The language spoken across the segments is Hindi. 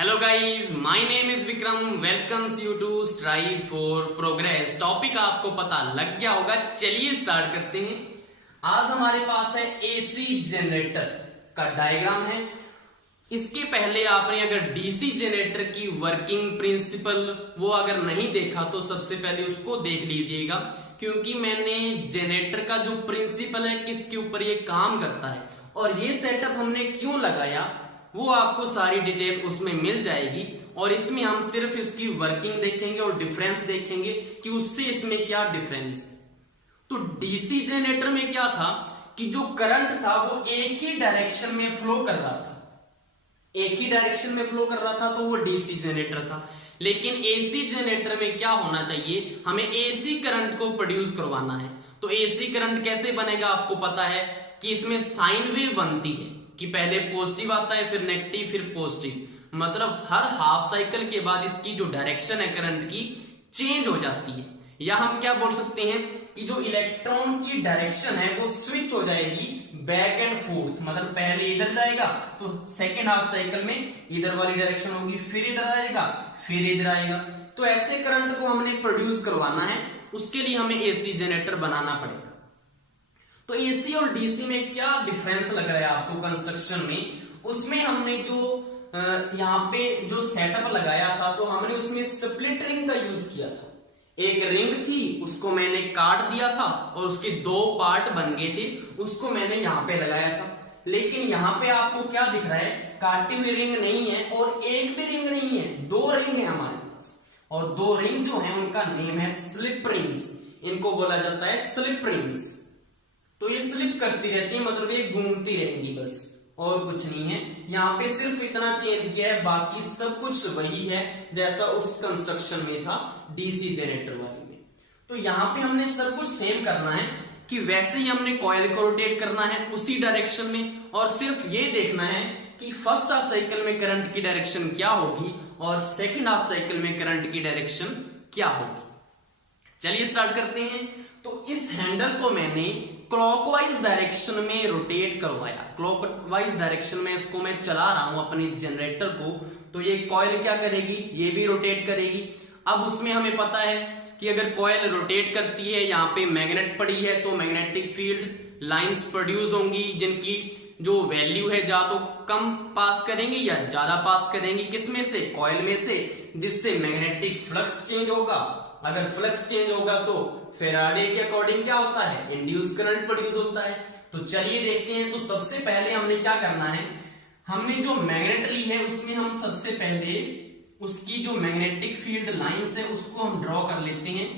Hello guys, my name is Vikram, welcomes you to strive for progress. Topic आपको पता लग गया होगा, चलिए स्टार्ट करते हैं। आज हमारे पास है एसी जनरेटर का डायग्राम है। इसके पहले आपने अगर डीसी जनरेटर की वर्किंग प्रिंसिपल वो अगर नहीं देखा तो सबसे पहले उसको देख लीजिएगा, क्योंकि मैंने जनरेटर का जो प्रिंसिपल है किसके ऊपर ये काम करता है और ये सेटअप हमने क्यों लगाया वो आपको सारी डिटेल उसमें मिल जाएगी। और इसमें हम सिर्फ इसकी वर्किंग देखेंगे और डिफरेंस देखेंगे कि उससे इसमें क्या डिफरेंस। तो डीसी जनरेटर में क्या था कि जो करंट था वो एक ही डायरेक्शन में फ्लो कर रहा था, एक ही डायरेक्शन में फ्लो कर रहा था, तो वो डीसी जनरेटर था। लेकिन एसी जनरेटर में क्या होना चाहिए, हमें एसी करंट को प्रोड्यूस करवाना है। तो एसी करंट कैसे बनेगा, आपको पता है कि इसमें साइन वेव बनती है कि पहले पॉजिटिव आता है फिर नेगेटिव फिर पॉजिटिव, मतलब हर हाफ साइकिल के बाद इसकी जो डायरेक्शन है करंट की चेंज हो जाती है। या हम क्या बोल सकते हैं कि जो इलेक्ट्रॉन की डायरेक्शन है वो स्विच हो जाएगी बैक एंड फोर्थ, मतलब पहले इधर जाएगा तो सेकेंड हाफ साइकिल में इधर वाली डायरेक्शन होगी, फिर इधर आएगा फिर इधर आएगा। तो ऐसे करंट को हमने प्रोड्यूस करवाना है, उसके लिए हमें एसी जनरेटर बनाना पड़ेगा। तो एसी और डीसी में क्या डिफरेंस लग रहा है आपको कंस्ट्रक्शन में, उसमें हमने जो यहाँ पे जो सेटअप लगाया था तो हमने उसमें स्प्लिट रिंग का यूज किया था। एक रिंग थी उसको मैंने काट दिया था और उसके दो पार्ट बन गए थे, उसको मैंने यहाँ पे लगाया था। लेकिन यहाँ पे आपको क्या दिख रहा है, काटी हुई रिंग नहीं है और एक भी रिंग नहीं है, दो रिंग है हमारे पास। और दो रिंग जो है उनका नेम है स्लिप रिंग्स, इनको बोला जाता है स्लिप रिंग्स। तो ये स्लिप करती रहती है, मतलब ये घूमती रहेंगी बस, और कुछ नहीं है। यहाँ पे सिर्फ इतना चेंज किया है, बाकी सब कुछ वही है जैसा उस कंस्ट्रक्शन में था डीसी जनरेटर वाली में। तो यहाँ पे हमने सब कुछ सेम करना है कि वैसे ही हमने कॉइल को रोटेट करना है उसी डायरेक्शन में, और सिर्फ ये देखना है कि फर्स्ट हाफ साइकिल में करंट की डायरेक्शन क्या होगी और सेकेंड हाफ साइकिल में करंट की डायरेक्शन क्या होगी। चलिए स्टार्ट करते हैं। तो इस हैंडल को मैंने क्लॉकवाइज डायरेक्शन में रोटेट करवाया, क्लॉकवाइज डायरेक्शन में इसको मैं चला रहा हूं अपने जनरेटर को। तो ये कॉइल क्या करेगी, ये भी रोटेट करेगी। अब उसमें हमें पता है कि अगर कॉइल रोटेट करती है, यहाँ पे मैग्नेट पड़ी है तो मैग्नेटिक फील्ड लाइंस प्रोड्यूस होंगी, जिनकी जो वैल्यू है या तो कम पास करेंगी या ज्यादा पास करेंगी, किसमें से, कॉइल में से, जिससे मैग्नेटिक फ्लक्स चेंज होगा। अगर फ्लक्स चेंज होगा तो फेराडे के अकॉर्डिंग क्या होता है, इंड्यूस करंट प्रोड्यूस होता है। तो चलिए देखते हैं। तो सबसे पहले हमने क्या करना है, हमने जो मैग्नेट ली है उसमें हम सबसे पहले उसकी जो मैग्नेटिक फील्ड लाइंस है उसको हम ड्रॉ कर लेते हैं।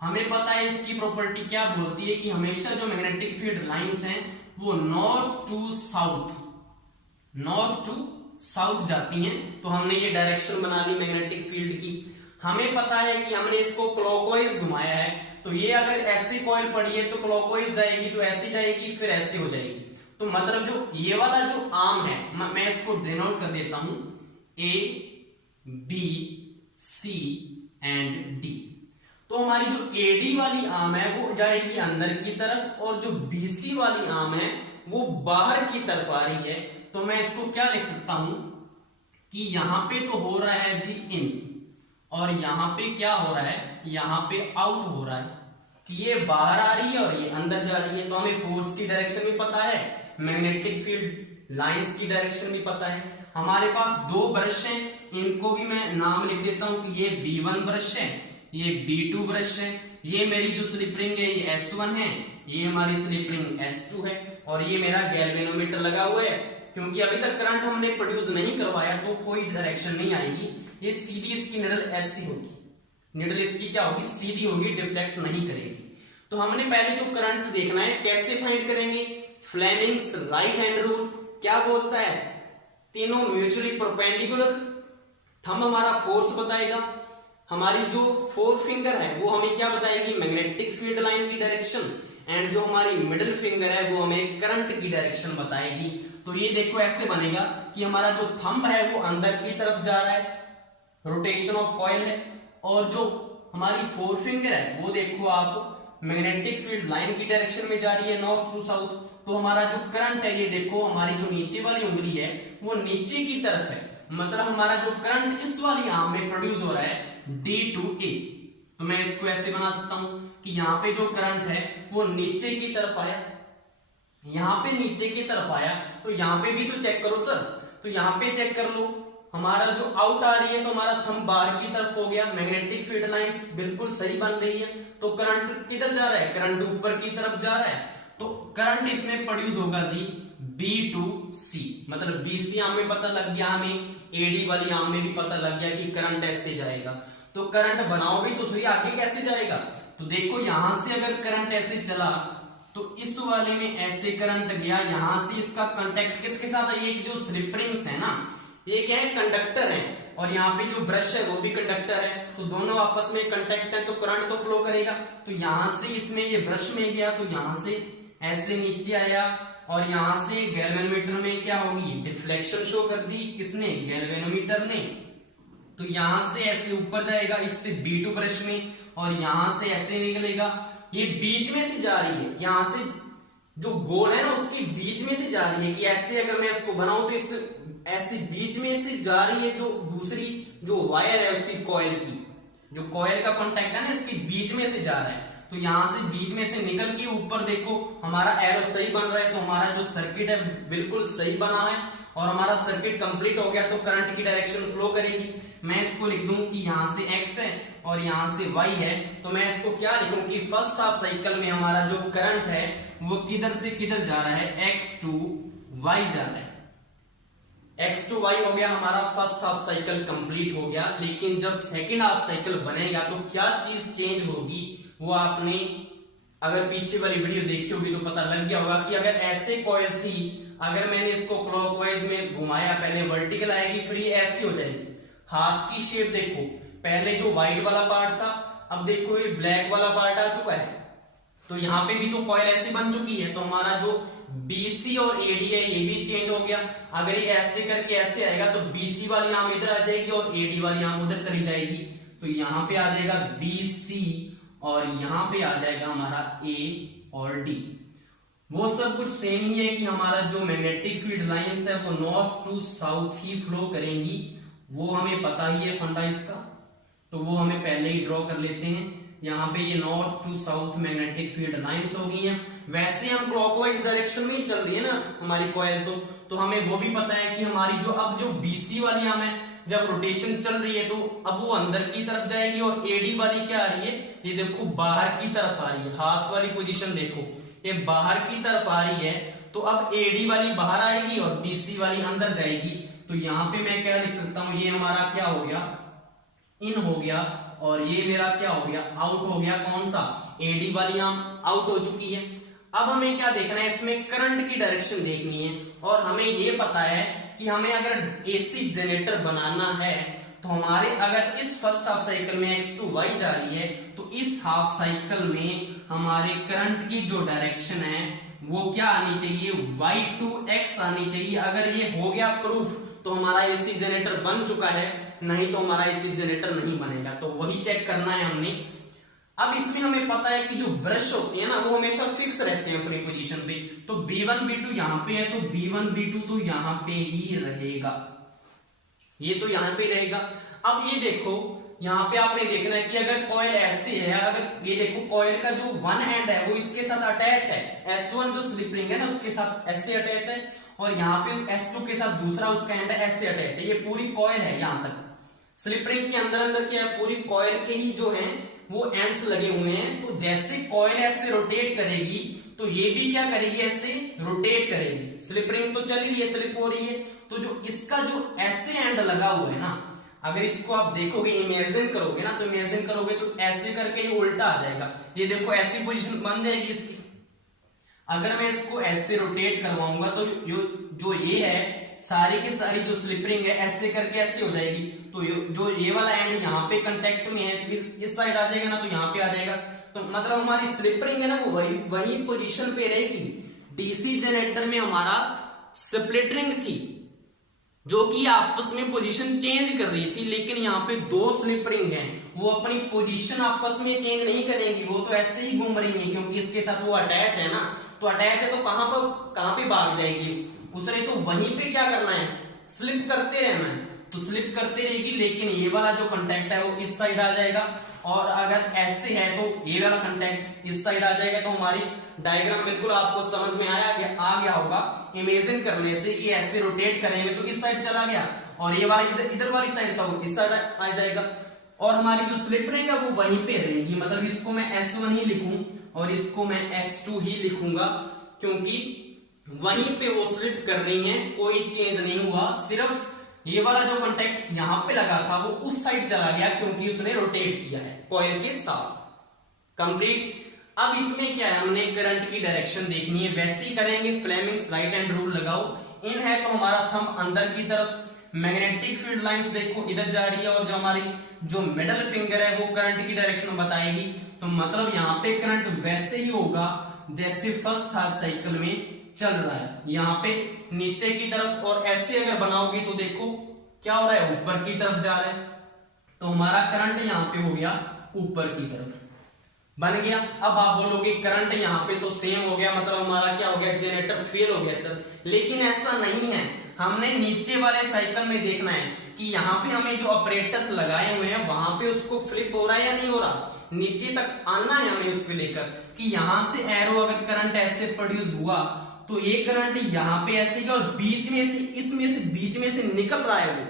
हमें पता है इसकी प्रॉपर्टी क्या बोलती है कि हमेशा जो मैग्नेटिक फील्ड लाइंस हैं वो नॉर्थ टू साउथ जाती हैं। तो हमने ये डायरेक्शन बना ली मैग्नेटिक फील्ड की। हमें पता है कि हमने इसको क्लॉकवाइज घुमाया है, तो ये अगर ऐसे कॉइल पड़ी है तो क्लॉकवाइज जाएगी, तो ऐसे जाएगी फिर ऐसे हो जाएगी। तो मतलब जो ये वाला जो आर्म है मैं इसको डिनोट कर देता हूं A B C and D. तो हमारी जो एडी वाली आर्म है वो जाएगी अंदर की तरफ और जो बीसी वाली आर्म है वो बाहर की तरफ आ रही है। तो मैं इसको क्या लिख सकता हूं कि यहां पे तो हो रहा है जी इन, और यहां पे क्या हो रहा है, यहां पे आउट हो रहा है कि ये बाहर आ रही है और ये अंदर जा रही है। तो हमें फोर्स की डायरेक्शन भी पता है, मैग्नेटिक फील्ड लाइंस की डायरेक्शन भी पता है। हमारे पास दो ब्रश हैं, इनको भी मैं नाम लिख देता हूं कि ये B1 ब्रश है, ये B2 ब्रश है। ये मेरी जो स्लिप रिंग है ये S1 है, ये हमारी स्लिप रिंग S2 है, और ये मेरा गैल्वेनोमीटर लगा हुआ है। क्योंकि अभी तक करंट हमने प्रोड्यूस नहीं करवाया तो कोई डायरेक्शन नहीं आएगी, ये सीधी इसकी निडल ऐसी होगी, निडल इसकी क्या होगी, सीधी होगी, डिफ्लेक्ट नहीं करेगी। तो हमने पहले तो करंट देखना है, कैसे फाइंड करेंगे, फ्लेमिंग्स राइट हैंड रूल क्या बोलता है, तीनों म्यूचुअली परपेंडिकुलर। थंब हमारा फोर्स बताएगा, हमारी जो फोर फिंगर है वो हमें क्या बताएगी, मैग्नेटिक फील्ड लाइन की डायरेक्शन, एंड जो हमारी मिडिल फिंगर है वो हमें करंट की डायरेक्शन बताएगी। तो ये देखो ऐसे बनेगा कि हमारा जो थंब है वो अंदर की तरफ जा रहा है, रोटेशन ऑफ कॉइल है, और जो हमारी फोर फिंगर है वो देखो आप मैग्नेटिक फील्ड लाइन की डायरेक्शन में जा रही है, नॉर्थ टू साउथ। तो हमारा जो करंट है ये देखो, हमारी जो नीचे वाली उंगली है वो नीचे की तरफ है, मतलब हमारा जो करंट इस वाली आर्म में प्रोड्यूस हो रहा है D to A, तो मैं इसको ऐसे बना सकता हूं कि यहाँ पे जो करंट है वो नीचे की तरफ आया, यहाँ पे नीचे की तरफ आया, तो यहाँ पे भी तो चेक करो सर, तो यहाँ पे चेक कर लो, हमारा जो आउट आ रही है तो हमारा थंब बाहर की तरफ हो गया, मैग्नेटिक फील्ड लाइंस बिल्कुल सही बन रही है, तो करंट किधर जा रहा है, करंट ऊपर की तरफ जा रहा है, तो करंट इसमें प्रोड्यूस होगा जी B to C, मतलब BC आर्म में पता लग गया, हमें AD वाली आर्म में भी पता लग गया कि करंट ऐसे जाएगा, तो करंट बनाओगे तो सही, आगे कैसे जाएगा, तो देखो यहां से अगर करंट ऐसे चला तो इस वाले में ऐसे करंट गया, यहां से इसका कांटेक्ट किसके साथ है, एक जो स्लिप रिंग्स है ना, एक है कंडक्टर है और यहाँ पे जो ब्रश है वो भी कंडक्टर है, तो दोनों आपस में कांटेक्ट है तो करंट तो फ्लो करेगा, तो यहां से इसमें ये ब्रश में गया तो यहां से ऐसे नीचे आया और यहां से गैल्वेनोमीटर में क्या होगी, डिफ्लेक्शन शो कर दी, किसने, गैल्वेनोमीटर ने, तो यहां से ऐसे ऊपर जाएगा इससे B2 ब्रश में और यहां से ऐसे निकलेगा, ये बीच में से जा रही है, यहां से जो गोल है ना उसकी बीच में से जा रही है, कि ऐसे अगर मैं इसको बनाऊं तो इस ऐसे बीच में से जा रही है, जो दूसरी जो वायर है उसकी कॉइल की, जो कॉइल का कांटेक्ट है ना इसकी बीच में से जा रहा है, तो यहां से बीच में से निकल के ऊपर देखो हमारा एरो सही बन रहा है, तो हमारा जो सर्किट है बिल्कुल सही बना है और हमारा सर्किट कंप्लीट हो गया, तो करंट की डायरेक्शन फ्लो करेगी। मैं इसको लिख दूं कि यहां से x है और यहां से y है, तो मैं इसको क्या लिखूं कि फर्स्ट हाफ साइकिल में हमारा जो करंट है वो किधर से किधर जा रहा है, x to y जा रहा है, x to y हो गया, हमारा फर्स्ट हाफ साइकिल कंप्लीट हो गया। लेकिन जब सेकेंड हाफ साइकिल बनेगा तो क्या चीज चेंज होगी, वो आपने अगर पीछे वाली वीडियो देखी होगी तो पता लग गया होगा कि अगर ऐसे कॉइल थी, अगर मैंने इसको क्लॉकवाइज में घुमाया, पहले वर्टिकल आएगी फिर ये ऐसी हो जाएगी, हाथ की शेप देखो, पहले जो व्हाइट वाला पार्ट था अब देखो ये ब्लैक वाला पार्ट आ चुका है, तो यहाँ पे भी तो कॉइल ऐसे बन चुकी है, तो हमारा जो BC और AD है ये भी चेंज हो गया। अगर ये ऐसे करके ऐसे आएगा तो BC वाली आर्म इधर आ जाएगी और AD वाली आर्म उधर चली जाएगी, तो यहाँ पे आ जाएगा BC और यहाँ पे आ जाएगा हमारा A और D। वो सब कुछ सेम ही है कि हमारा जो मैग्नेटिक फील्ड लाइंस है वो नॉर्थ टू साउथ ही फ्लो करेंगी, वो हमें पता ही है फंडा इसका, तो वो हमें पहले ही ड्रॉ कर लेते हैं। यहाँ पे ये north to south magnetic field lines हो गई हैं। वैसे हम क्लॉकवाइज डायरेक्शन में ही चल रही है ना हमारी कॉइल, तो हमें वो भी पता है कि हमारी जो अब जो BC वाली आर्म है जब रोटेशन चल रही है तो अब वो अंदर की तरफ जाएगी और AD वाली क्या आ रही है, ये देखो बाहर की तरफ आ रही है, हाथ वाली पोजीशन देखो ये बाहर की तरफ आ रही है, तो अब AD वाली बाहर आएगी और BC वाली अंदर जाएगी, तो यहाँ पे मैं क्या लिख सकता हूँ, ये हमारा क्या हो गया, इन हो गया और ये मेरा क्या हो गया, आउट हो गया, कौन सा, AD वाली आर्म आउट हो चुकी है। अब हमें क्या देखना है, इसमें करंट की डायरेक्शन देखनी है और हमें ये पता है कि हमें अगर AC जनरेटर बनाना है तो हमारे अगर इस फर्स्ट हाफ साइकिल में x to y जा रही है तो इस हाफ साइकिल में हमारे करंट की जो डायरेक्शन है वो क्या आनी चाहिए, y to x आनी चाहिए। अगर ये हो गया प्रूफ तो हमारा AC जनरेटर बन चुका है, नहीं तो हमारा AC जनरेटर नहीं बनेगा, तो वही चेक करना है हमने। अब इसमें हमें पता है कि जो ब्रश होते हैं ना वो हमेशा फिक्स रहते हैं अपनी पोजीशन पे, तो B1 B2 यहाँ पे है तो B1 B2 तो यहाँ पे ही रहेगा, ये तो यहाँ पे रहेगा। अब ये देखो यहाँ पे आपने देखना है कि अगर कॉइल ऐसे है, अगर ये देखो कॉइल का जो वन एंड है वो इसके साथ अटैच है, S1 जो स्लिप रिंग है ना उसके साथ ऐसे अटैच है और यहाँ पे S2 के साथ दूसरा उसका एंड है ऐसे अटैच है, ये पूरी कॉइल है यहाँ तक। स्लिप रिंग के अंदर अंदर क्या है, पूरी कॉइल के ही जो है वो एंड्स लगे हुए हैं, तो जैसे कॉइल ऐसे रोटेट करेगी तो ये भी क्या करेगी, ऐसे रोटेट करेगी। स्लिप रिंग तो चल रही है, स्लिप हो रही है, तो जो इसका जो ऐसे एंड लगा हुआ है ना, अगर इसको आप देखोगे, इमेजिन करोगे ना, तो इमेजिन करोगे तो ऐसे करके ये उल्टा आ जाएगा, ये देखो ऐसी पोजीशन बन जाएगी इसकी। अगर मैं इसको ऐसे रोटेट करवाऊंगा तो जो ये है सारी की सारी जो स्लिप रिंग है ऐसे करके ऐसे हो जाएगी, तो जो ये वाला एंड यहाँ पे कांटेक्ट में है तो इस साइड आ जाएगा ना, तो यहाँ पे आ जाएगा, तो मतलब हमारी स्लिप रिंग है ना वो वही पोजीशन पे रहेगी। डीसी जनरेटर में हमारा स्प्लिट रिंग थी जो कि आपस में पोजीशन चेंज कर रही थी, लेकिन यहाँ पे दो स्लिप रिंग हैं, वो अपनी पोजीशन आपस में चेंज नहीं करेंगी, वो तो ऐसे ही घूम रही है क्योंकि इसके साथ वो अटैच है ना, तो अटैच है तो कहां पे भाग जाएगी, उसने तो वहीं पे क्या करना है, स्लिप करते रहना है। तो स्लिप करती रहेगी, लेकिन ये वाला जो कंटेक्ट है वो इस साइड आ जाएगा, और अगर ऐसे है तो ये वाला कंटेक्ट इस साइड आ जाएगा। तो हमारी डायग्राम बिल्कुल आपको समझ में आ गया होगा। इमेजिन करने से कि ऐसे रोटेट करेंगे तो इस साइड चला गया, और ये वाला इधर वाली साइड था वो इस साइड आ जाएगा, और हमारी जो स्लिप रहेगा वो वहीं पे रहेगी। मतलब इसको मैं S1 ही लिखूं और इसको मैं S2 ही लिखूंगा, क्योंकि वहीं पे वो स्लिप कर रही है, कोई चेंज नहीं हुआ। सिर्फ ये वाला जो कांटेक्ट यहां पे लगा था वो उस साइड चला गया, क्योंकि उसने रोटेट किया है कॉइल के साथ। कंप्लीट। अब इसमें क्या है, हमने करंट की डायरेक्शन देखनी है, वैसे ही करेंगे। फ्लेमिंग्स राइट हैंड रूल लगाओ। इन है तो हमारा थंब अंदर की तरफ, मैग्नेटिक फील्ड लाइंस देखो इधर जा रही है, और जो हमारी जो मिडल फिंगर है वो करंट की डायरेक्शन बताएगी। तो मतलब यहाँ पे करंट वैसे ही होगा जैसे फर्स्ट हाफ साइकिल में चल रहा है, यहाँ पे नीचे की तरफ। और ऐसे अगर बनाओगे तो देखो क्या हो रहा है, ऊपर की तरफ जा रहा है। तो हमारा करंट यहाँ पे हो गया ऊपर की तरफ, बन गया। अब आप बोलोगे करंट यहाँ पे तो सेम हो गया, मतलब हमारा क्या हो गया, जनरेटर फेल हो गया सर। लेकिन ऐसा नहीं है, हमने नीचे वाले साइकिल में देखना है कि यहाँ पे हमें जो ऑपरेटर्स लगाए हुए हैं वहां पे उसको फ्लिप हो रहा है या नहीं हो रहा। नीचे तक आना है हमें उसको लेकर कि यहाँ से एरो अगर करंट ऐसे प्रोड्यूस हुआ तो ये करंट यहाँ पे ऐसे गया, और बीच में से इसमें से बीच में से निकल रहा है वो,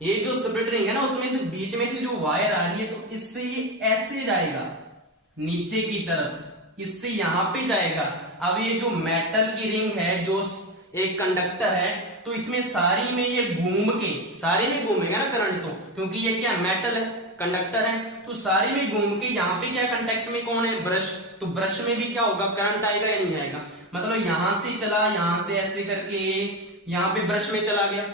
ये जो स्प्लिट रिंग है ना उसमें से बीच में से जो वायर आ रही है, तो इससे ये ऐसे जाएगा नीचे की तरफ, इससे यहां पे जाएगा। अब ये जो मेटल की रिंग है, जो एक कंडक्टर है, तो इसमें सारी में ये घूम के, सारे में घूमेगा ना करंट, तो क्योंकि ये क्या मेटल है, कंडक्टर है, तो सारे में घूम के यहाँ पे क्या कांटेक्ट में कौन है, ब्रश। तो ब्रश में भी क्या होगा, करंट आएगा या नहीं आएगा। मतलब यहां से चला, यहां से ऐसे करके यहाँ पे ब्रश में चला गया,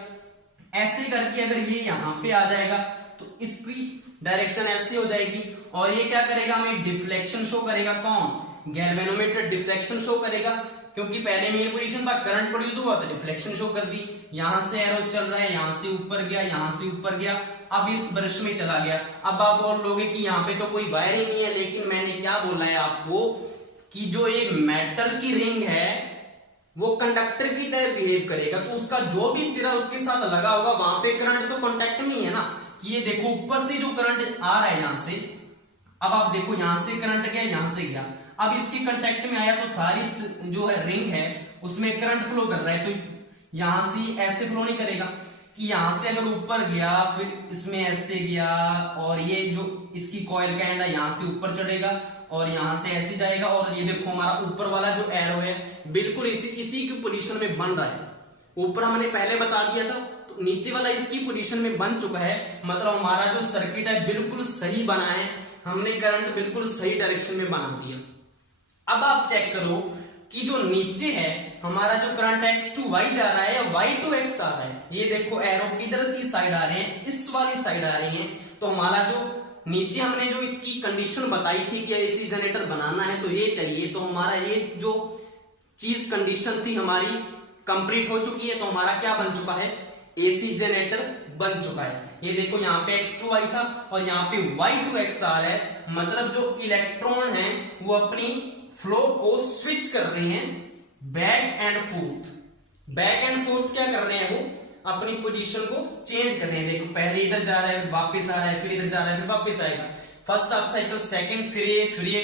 ऐसे करके अगर ये यहाँ पे आ जाएगा तो इसकी डायरेक्शन ऐसे हो जाएगी। और ये क्या करेगा, हमें डिफ्लेक्शन शो करेगा। कौन, गैल्वेनोमीटर डिफ्लेक्शन शो करेगा, क्योंकि पहले मेन पोजीशन था, करंट प्रोड्यूस हुआ तो डिफ्लेक्शन शो कर दी। यहां से एरो चल रहा है, यहां से ऊपर गया, यहां से ऊपर गया, अब इस ब्रश में चला गया। अब आप बोल लोगे कि यहाँ पे तो कोई वायर ही नहीं है, लेकिन मैंने क्या बोला है आपको कि जो ये मेटल की रिंग है वो कंडक्टर की तरह बिहेव करेगा, तो उसका जो भी सिरा उसके साथ लगा होगा वहां पे करंट तो कांटेक्ट में ही है ना। कि ये देखो ऊपर से जो करंट आ रहा है यहां से, अब आप देखो यहां से करंट गया, यहां से गया, अब इसके कांटेक्ट में आया, तो सारी जो है रिंग है उसमें करंट फ्लो कर रहा है। तो यहां से ऐसे फ्लो नहीं करेगा कि यहां से अगर ऊपर गया फिर इसमें ऐसे गया, और ये जो इसकी कॉइल का एंड है यहां से ऊपर चढ़ेगा और यहां से ऐसे जाएगा। और ये देखो हमारा ऊपर वाला जो एरो है बिल्कुल इसी की पोजीशन में बन रहा है। ऊपर हमने पहले बता दिया था, तो नीचे वाला इसकी पोजीशन में बन चुका है। मतलब हमारा जो सर्किट है बिल्कुल सही बना है, हमने करंट बिल्कुल सही डायरेक्शन में बना दिया। अब आप चेक करो कि जो नीचे है हमारा जो करंट x टू y जा रहा है या y टू x आ रहा है। ये देखो एरो किधर की साइड आ रहे हैं, इस वाली साइड आ रही है। तो हमारा जो नीचे हमने जो इसकी कंडीशन बताई थी कि एसी जनरेटर बनाना है तो ये चाहिए, तो हमारा ये जो चीज कंडीशन थी हमारी कंप्लीट हो चुकी है। तो हमारा क्या बन चुका है, एसी जनरेटर बन चुका है। ये देखो यहाँ पे x टू y था और यहाँ पे y टू x आ रहा है। मतलब जो इलेक्ट्रॉन है वो अपनी फ्लो को स्विच कर रहे हैं back and fourth. Back and fourth क्या कर रहे हैं, वो अपनी पोजीशन को चेंज कर रहे हैं। देखो पहले इधर जा रहा है, वापस आ रहा है, फिर इधर जा रहा है, फिर वापस आएगा। फर्स्ट हाफ साइकिल, सेकंड, फिर ये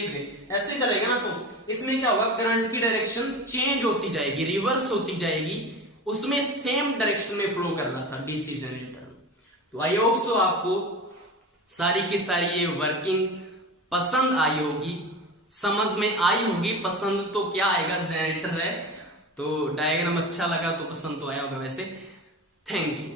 ऐसे चलेगा ना। तो इसमें क्या होगा, करंट की डायरेक्शन चेंज होती जाएगी, रिवर्स होती जाएगी। उसमें सेम डायरेक्शन में फ्लो कर रहा था डीसी जनरेटर। तो आई होप सो आपको सारी की सारी ये वर्किंग पसंद आई होगी, समझ में आई होगी। पसंद तो क्या आएगा, जनरेटर है तो डायग्राम अच्छा लगा तो पसंद तो आया होगा वैसे। Thank you.